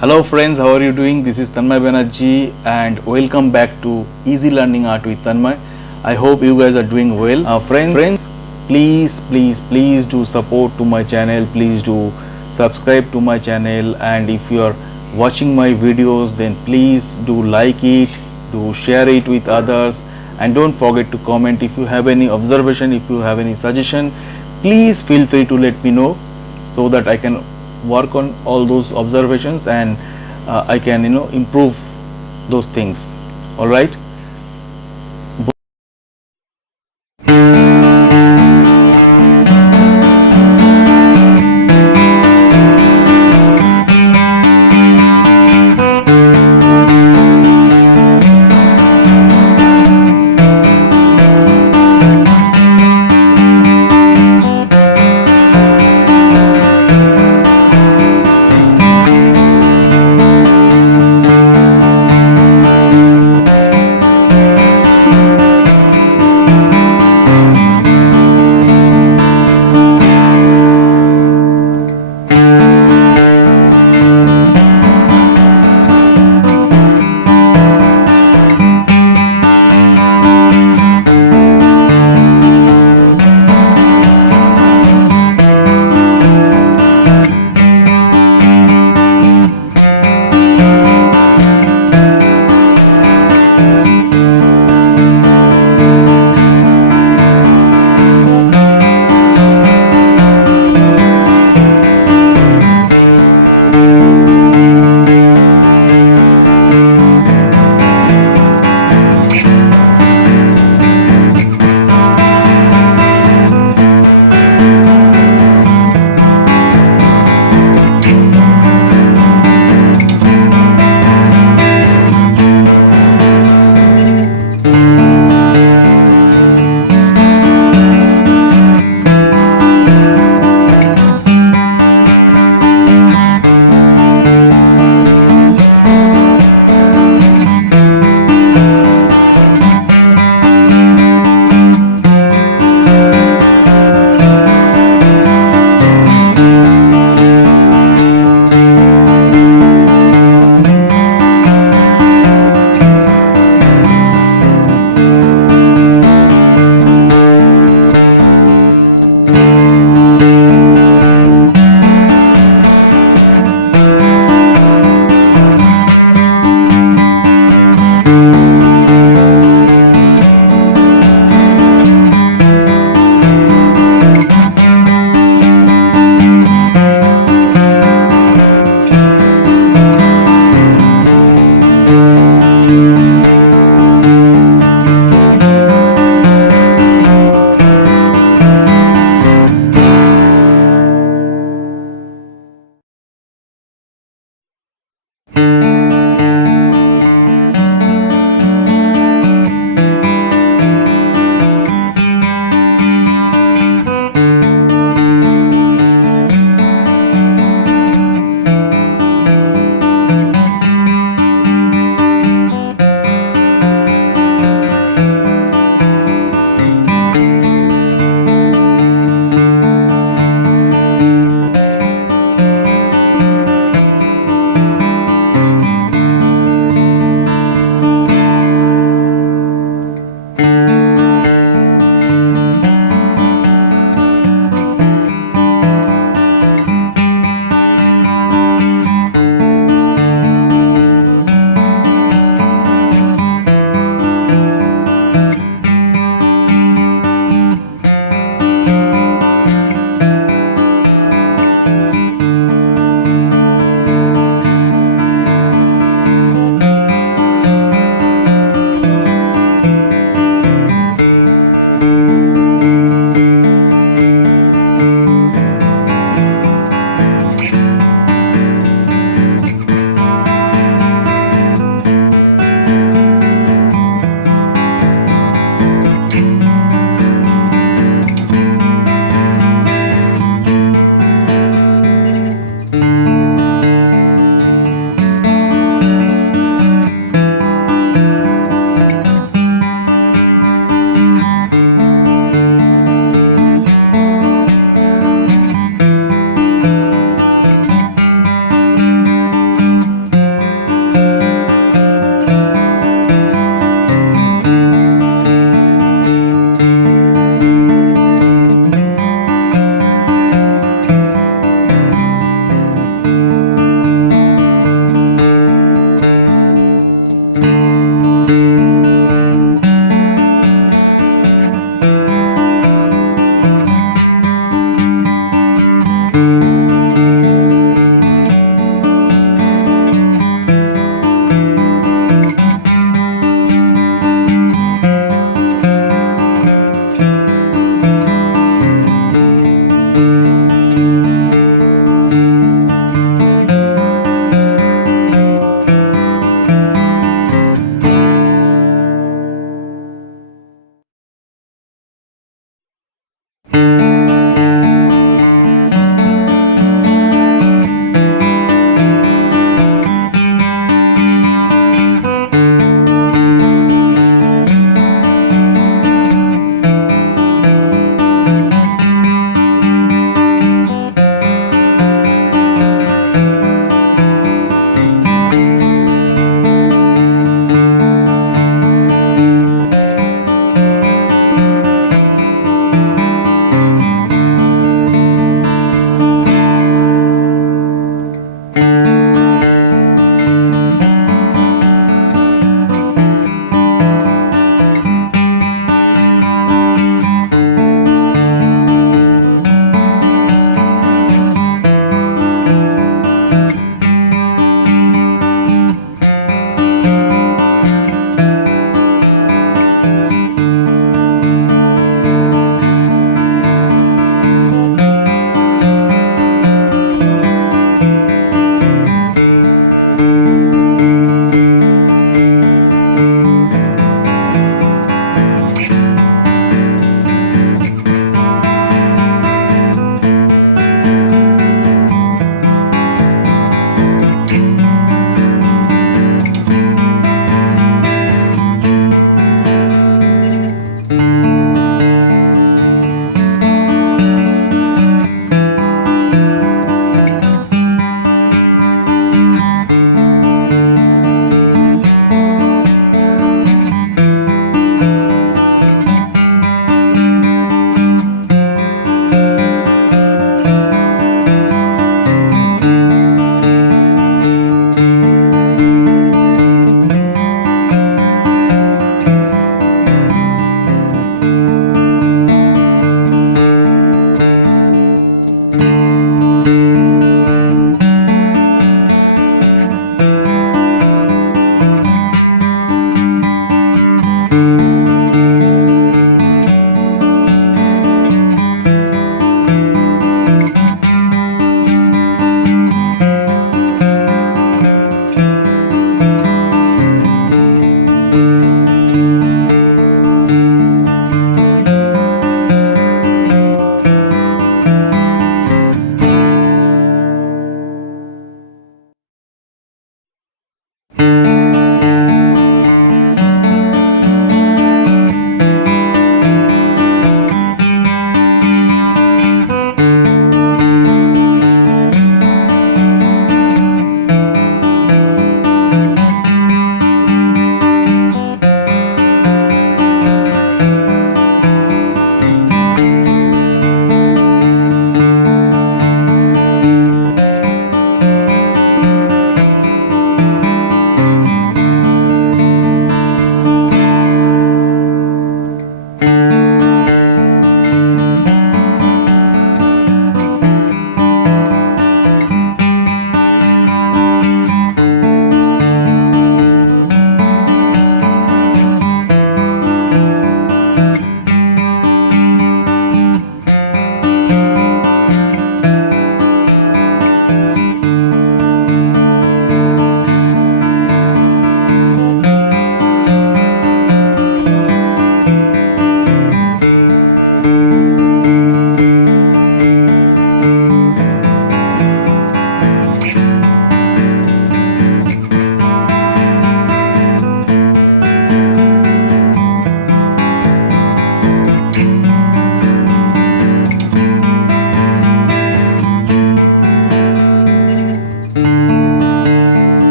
Hello friends, how are you doing? This is Tanmoy Banerjee and welcome back to Easy Learning Art with Tanmoy. I hope you guys are doing well. Friends, please do support to my channel. Please do subscribe to my channel, and if you are watching my videos, then please do like it, do share it with others, and don't forget to comment. If you have any observation, if you have any suggestion, please feel free to let me know so that I can work on all those observations, and I can improve those things. All right.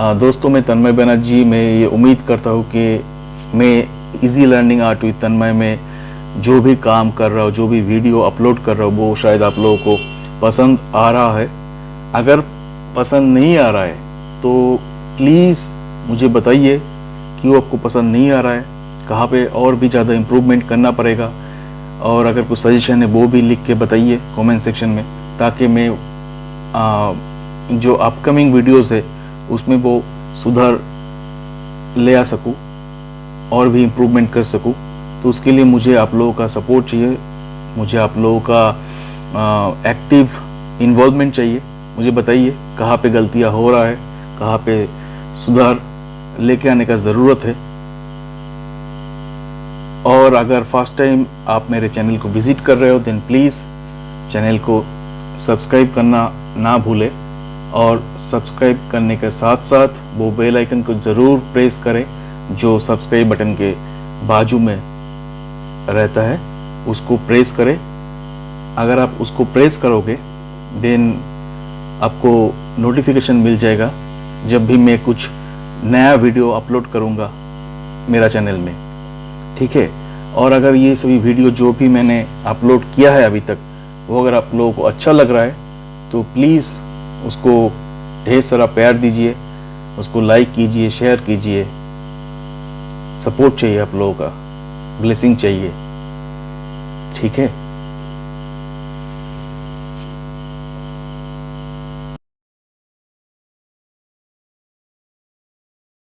दोस्तों, मैं तन्मय बनर्जी। मैं ये उम्मीद करता हूँ कि मैं easy learning art with तन्मय में जो भी काम कर रहा हूँ, जो भी वीडियो अपलोड कर रहा हूँ, वो शायद आप लोगों को पसंद आ रहा है। अगर पसंद नहीं आ रहा है तो प्लीज़ मुझे बताइए क्यों आपको पसंद नहीं आ रहा है, कहाँ पे और भी ज़्यादा इम्प्रूवमेंट करना पड़ेगा। और अगर कुछ सजेशन है वो भी लिख के बताइए कमेंट सेक्शन में, ताकि मैं जो अपकमिंग वीडियोस है उसमें वो सुधार ले आ सकूँ और भी इम्प्रूवमेंट कर सकूँ। तो उसके लिए मुझे आप लोगों का सपोर्ट चाहिए, मुझे आप लोगों का एक्टिव इन्वॉल्वमेंट चाहिए। मुझे बताइए कहाँ पे गलतियाँ हो रहा है, कहाँ पे सुधार लेके आने का ज़रूरत है। और अगर फर्स्ट टाइम आप मेरे चैनल को विज़िट कर रहे हो देन प्लीज़ चैनल को सब्सक्राइब करना ना भूलें, और सब्सक्राइब करने के साथ साथ वो बेल आइकन को ज़रूर प्रेस करें जो सब्सक्राइब बटन के बाजू में रहता है, उसको प्रेस करें। अगर आप उसको प्रेस करोगे देन आपको नोटिफिकेशन मिल जाएगा जब भी मैं कुछ नया वीडियो अपलोड करूँगा मेरा चैनल में, ठीक है। और अगर ये सभी वीडियो जो भी मैंने अपलोड किया है अभी तक, वो अगर आप लोगों को अच्छा लग रहा है तो प्लीज़ उसको ढेर सारा प्यार दीजिए, उसको लाइक कीजिए, शेयर कीजिए। सपोर्ट चाहिए आप लोगों का, ब्लेसिंग चाहिए, ठीक है।